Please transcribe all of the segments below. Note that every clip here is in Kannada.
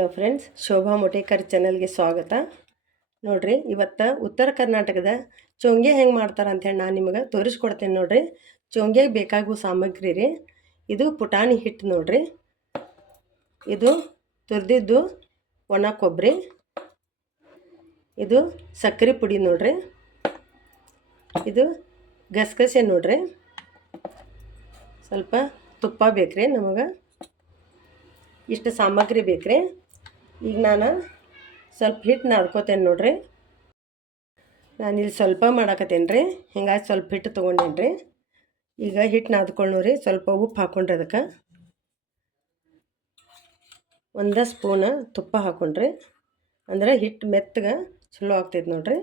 ಹಲೋ ಫ್ರೆಂಡ್ಸ್, ಶೋಭಾ ಮೊಟೇಕರ್ ಚಾನಲ್ಗೆ ಸ್ವಾಗತ. ನೋಡ್ರಿ, ಇವತ್ತು ಉತ್ತರ ಕರ್ನಾಟಕದ ಚೋಂಗೆ ಹೆಂಗೆ ಮಾಡ್ತಾರೆ ಅಂಥೇಳಿ ನಾನು ನಿಮಗೆ ತೋರಿಸ್ಕೊಡ್ತೇನೆ. ನೋಡ್ರಿ, ಚೋಂಗೆಗೆ ಬೇಕಾಗುವ ಸಾಮಗ್ರಿ ರೀ. ಇದು ಪುಟಾಣಿ ಹಿಟ್ಟು ನೋಡ್ರಿ. ಇದು ತುರಿದಿದ್ದು ಒಣ ಕೊಬ್ಬರಿ. ಇದು ಸಕ್ಕರೆ ಪುಡಿ ನೋಡ್ರಿ. ಇದು ಗಸಗಸೆ ನೋಡ್ರಿ. ಸ್ವಲ್ಪ ತುಪ್ಪ ಬೇಕ್ರಿ ನಮಗೆ. ಇಷ್ಟು ಸಾಮಗ್ರಿ ಬೇಕ್ರಿ. ಈಗ ನಾನು ಸ್ವಲ್ಪ ಹಿಟ್ಟು ನಾದ್ಕೋತೇನೆ ನೋಡ್ರಿ. ನಾನಿಲ್ಲಿ ಸ್ವಲ್ಪ ಮಾಡಾಕತ್ತೇನೆ ರೀ, ಹಿಂಗಾಗಿ ಸ್ವಲ್ಪ ಹಿಟ್ಟು ತೊಗೊಂಡೇನಿ ರೀ. ಈಗ ಹಿಟ್ಟು ನಾದ್ಕೊಳ್ಳೋರಿ. ಸ್ವಲ್ಪ ಉಪ್ಪು ಹಾಕ್ಕೊಂಡ್ರಿ, ಅದಕ್ಕೆ ಒಂದು ಸ್ಪೂನ್ ತುಪ್ಪ ಹಾಕ್ಕೊಂಡ್ರಿ. ಅಂದ್ರೆ ಹಿಟ್ಟು ಮೆತ್ತಗೆ ಚಲೋ ಆಗ್ತೈತೆ ನೋಡ್ರಿ.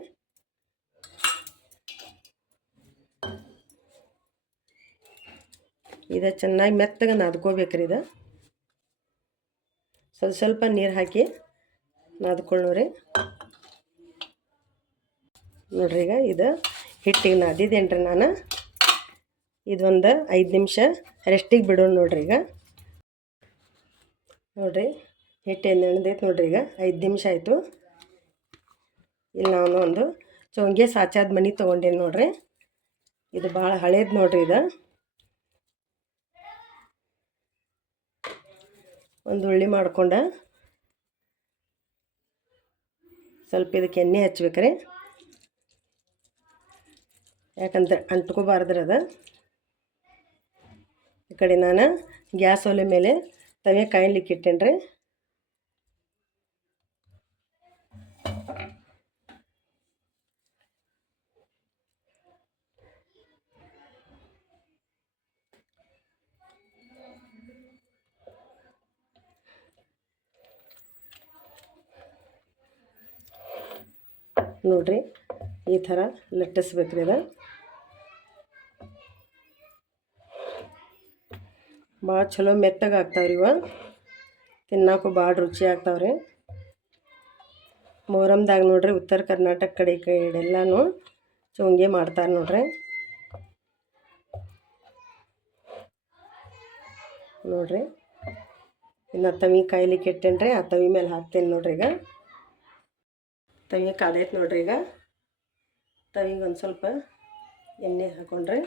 ಇದು ಚೆನ್ನಾಗಿ ಮೆತ್ತಗೆ ನಾದ್ಕೋಬೇಕ್ರಿ. ಇದು ಸ್ವಲ್ಪ ನೀರು ಹಾಕಿ ನಾದ್ಕೊಳ್ಳೋರಿ. ನೋಡ್ರಿ, ಈಗ ಇದು ಹಿಟ್ಟಿಗೆ ನಾದಿದ್ದೇನೆ ರೀ ನಾನು. ಇದೊಂದು 5 ನಿಮಿಷ ರೆಸ್ಟಿಗೆ ಬಿಡೋಣ ನೋಡ್ರಿ. ಈಗ ನೋಡ್ರಿ, ಹಿಟ್ಟು ನೆನೆದೈತೆ ನೋಡ್ರಿ. ಈಗ 5 ನಿಮಿಷ ಆಯಿತು. ಇಲ್ಲಿ ನಾನು ಒಂದು ಚೋಂಗೆ ಸಾಚಾದ ಮನೆ ತೊಗೊಂಡೇನಿ ನೋಡ್ರಿ. ಇದು ಭಾಳ ಹಳೇದು ನೋಡ್ರಿ. ಇದು ಒಂದು ಉಳ್ಳಿ ಮಾಡ್ಕೊಂಡು ಸ್ವಲ್ಪ ಇದಕ್ಕೆ ಎಣ್ಣೆ ಹಚ್ಬೇಕ್ರಿ. ಯಾಕಂದ್ರೆ ಅಂಟ್ಕೋಬಾರ್ದ್ರಿ ಅದು. ಈ ಕಡೆ ನಾನು ಗ್ಯಾಸ್ ಒಲೆ ಮೇಲೆ ತವೆ ಕಾಯ್ಲಿಕ್ಕೆ ಇಟ್ಟೇನಿ ರೀ. ನೋಡ್ರಿ, ಈ ಥರ ಲಟ್ಟಿಸ್ಬೇಕ್ರಿ. ಅದು ಭಾಳ ಚಲೋ ಮೆತ್ತಗೆ ಆಗ್ತಾವ್ರಿ. ಇವ ತಿನ್ನೋಕ್ಕೂ ಭಾಳ ರುಚಿ ಆಗ್ತಾವ್ರಿ. ಮೊಹರಂದಾಗ ನೋಡ್ರಿ, ಉತ್ತರ ಕರ್ನಾಟಕ ಕಡೆಯೆಲ್ಲನೂ ಚೋಂಗೆ ಮಾಡ್ತಾರೆ ನೋಡ್ರಿ. ನೋಡ್ರಿ, ಇನ್ನು ತವಿ ಕಾಯ್ಲಿಕ್ಕೆ ಇಟ್ಟೇನಿ ರೀ. ಆ ತವಿ ಮೇಲೆ ಹಾಕ್ತೇನೆ ನೋಡ್ರಿ. ಈಗ ತವಿ ಕಾದೈತೆ ನೋಡ್ರಿ. ಈಗ ತವಿಗೆ ಒಂದು ಸ್ವಲ್ಪ ಎಣ್ಣೆ ಹಾಕ್ಕೊಂಡ್ರೆ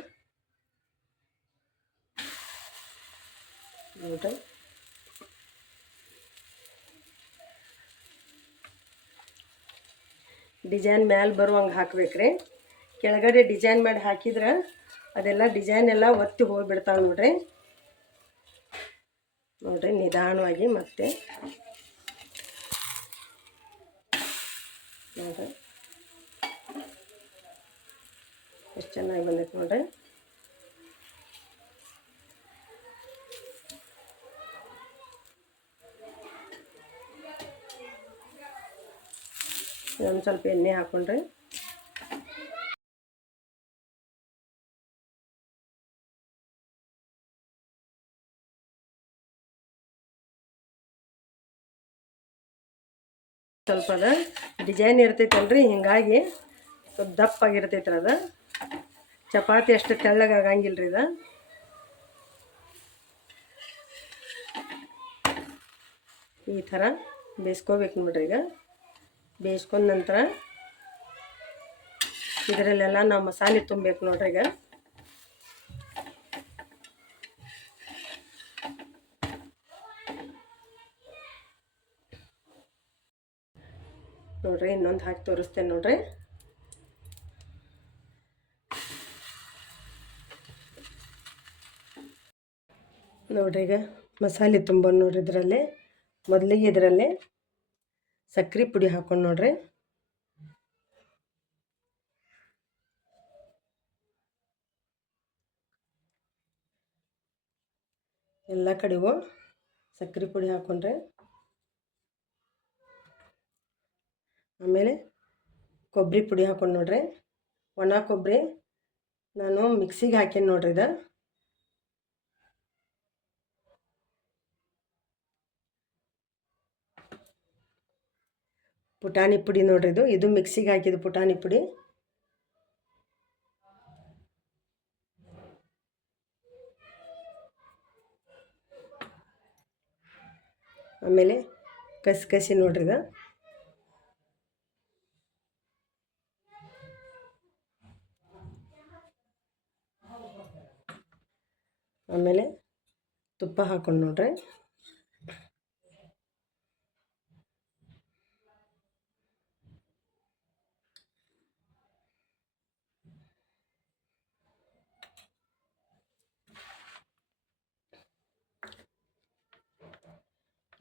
ನೋಡ್ರಿ. ಡಿಸೈನ್ ಮ್ಯಾಲೆ ಬರುವಂಗೆ ಹಾಕ್ಬೇಕ್ರಿ. ಕೆಳಗಡೆ ಡಿಸೈನ್ ಮಾಡಿ ಹಾಕಿದ್ರೆ ಅದೆಲ್ಲ ಡಿಸೈನ್ ಎಲ್ಲ ಒತ್ತಿ ಹೋಗಿಬಿಡ್ತಾವೆ ನೋಡ್ರಿ. ನೋಡ್ರಿ, ನಿಧಾನವಾಗಿ ಮತ್ತೆ ನೋಡ್ರಿ ಎಷ್ಟು ಚೆನ್ನಾಗಿ ಬಂದೈತೆ ನೋಡ್ರಿ. ಒಂದು ಸ್ವಲ್ಪ ಎಣ್ಣೆ ಹಾಕ್ಕೊಂಡ್ರಿ. ಸ್ವಲ್ಪ ಅದು ಡಿಸೈನ್ ಇರ್ತೈತಲ್ರಿ, ಹಿಂಗಾಗಿ ಸ್ವಲ್ಪ ದಪ್ಪಾಗಿರ್ತೈತ್ರಿ. ಅದು ಚಪಾತಿ ಅಷ್ಟು ತೆಳ್ಳಗೆ ಆಗಂಗಿಲ್ಲ ರೀ. ಇದು ಈ ಥರ ಬೇಯಿಸ್ಕೋಬೇಕು ನೋಡ್ರಿ. ಈಗ ಬೇಯಿಸ್ಕೊಂಡ ನಂತರ ಇದರಲ್ಲೆಲ್ಲ ನಾವು ಮಸಾಲೆ ತುಂಬಬೇಕು ನೋಡ್ರಿ. ಈಗ ನೋಡ್ರಿ, ಇನ್ನೊಂದು ಹಾಕಿ ತೋರಿಸ್ತೇನೆ ನೋಡ್ರಿ. ನೋಡ್ರಿ, ಈಗ ಮಸಾಲೆ ತುಂಬ ನೋಡ್ರಿ. ಇದರಲ್ಲೇ ಮೊದಲಿಗೆ ಇದರಲ್ಲೇ ಸಕ್ಕರೆ ಪುಡಿ ಹಾಕ್ಕೊಂಡು ನೋಡ್ರಿ. ಎಲ್ಲ ಕಡೆಗೂ ಸಕ್ಕರೆ ಪುಡಿ ಹಾಕ್ಕೊಂಡ್ರೆ, ಆಮೇಲೆ ಕೊಬ್ಬರಿ ಪುಡಿ ಹಾಕ್ಕೊಂಡು ನೋಡ್ರಿ. ಒಣ ಕೊಬ್ಬರಿ ನಾನು ಮಿಕ್ಸಿಗೆ ಹಾಕೇನಿ ನೋಡ್ರಿ. ಇದು ಪುಟಾಣಿ ಪುಡಿ ನೋಡ್ರಿ. ಇದು ಮಿಕ್ಸಿಗೆ ಹಾಕಿದ್ದು ಪುಟಾಣಿ ಪುಡಿ. ಆಮೇಲೆ ಕಸಿ ನೋಡ್ರಿ ಇದು. ಆಮೇಲೆ ತುಪ್ಪ ಹಾಕೊಂಡು ನೋಡ್ರಿ.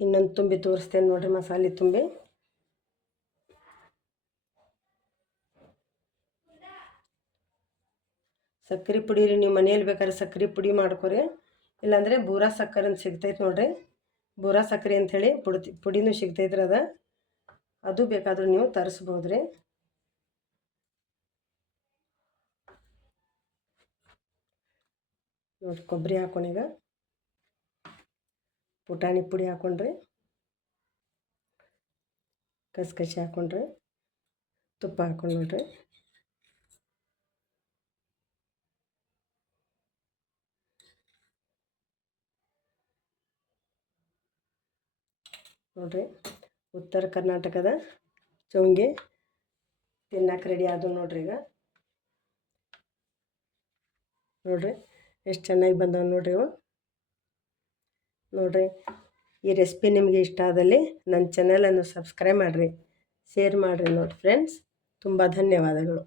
ಇನ್ನೊಂದು ತುಂಬಿ ತೋರಿಸ್ತೇನೆ ನೋಡ್ರಿ, ಮಸಾಲೆ ತುಂಬಿ. ಸಕ್ಕರೆ ಪುಡಿ ರೀ, ನೀವು ಮನೇಲಿ ಬೇಕಾದ್ರೆ ಸಕ್ಕರೆ ಪುಡಿ ಮಾಡ್ಕೊರಿ, ಇಲ್ಲಾಂದರೆ ಬೂರಾ ಸಕ್ಕರೆ ಅಂತ ಸಿಗ್ತೈತೆ ನೋಡ್ರಿ. ಬೂರಾ ಸಕ್ಕರೆ ಅಂಥೇಳಿ ಪುಡಿನೂ ಸಿಗ್ತೈತ್ರಿ. ಅದು ಬೇಕಾದ್ರೂ ನೀವು ತರಿಸ್ಬೋದು ರೀ. ನೋಡಿ, ಕೊಬ್ಬರಿ ಹಾಕೊಂಡೀಗ ಪುಟಾಣಿ ಪುಡಿ ಹಾಕೊಂಡ್ರಿ, ಕಸಿ ಹಾಕೊಂಡ್ರಿ, ತುಪ್ಪ ಹಾಕೊಂಡು ನೋಡ್ರಿ. ನೋಡ್ರಿ, ಉತ್ತರ ಕರ್ನಾಟಕದ ಚೋಂಗಿ ತಿನ್ನಕ್ಕೆ ರೆಡಿ ಆದವು ನೋಡ್ರಿ. ಈಗ ನೋಡ್ರಿ ಎಷ್ಟು ಚೆನ್ನಾಗಿ ಬಂದವು ನೋಡ್ರಿ ಇವು. ನೋಡ್ರಿ, ಈ ರೆಸಿಪಿ ನಿಮಗೆ ಇಷ್ಟ ಆದಲ್ಲಿ ನನ್ನ ಚಾನಲನ್ನು ಸಬ್ಸ್ಕ್ರೈಬ್ ಮಾಡಿರಿ, ಶೇರ್ ಮಾಡಿರಿ ನೋಡಿ ಫ್ರೆಂಡ್ಸ್. ತುಂಬ ಧನ್ಯವಾದಗಳು.